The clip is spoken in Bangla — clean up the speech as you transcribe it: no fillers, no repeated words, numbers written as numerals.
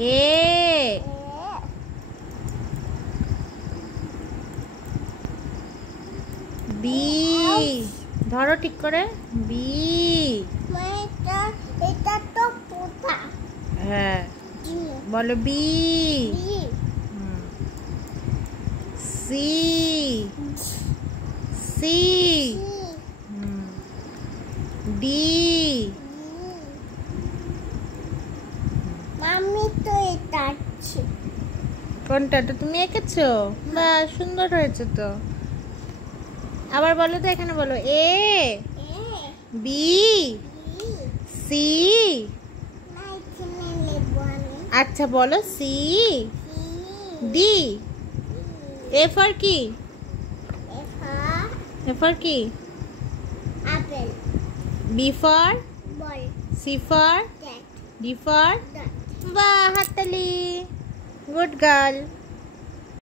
এ বি ধরো ঠিক করে বি এটা তো পোতা হ্যাঁ বলো B C C D mummy তো এটা আছে কোনটা তো তুমি এঁকেছো বা সুন্দর হয়েছে তো আবার বলো তো এখানে বলো এ বি সি আচ্ছা বলো সি ডি এ ফর কি এ ফর কি apple B for ball C for cat D for dot বাহ হাততালি গুড গার্ল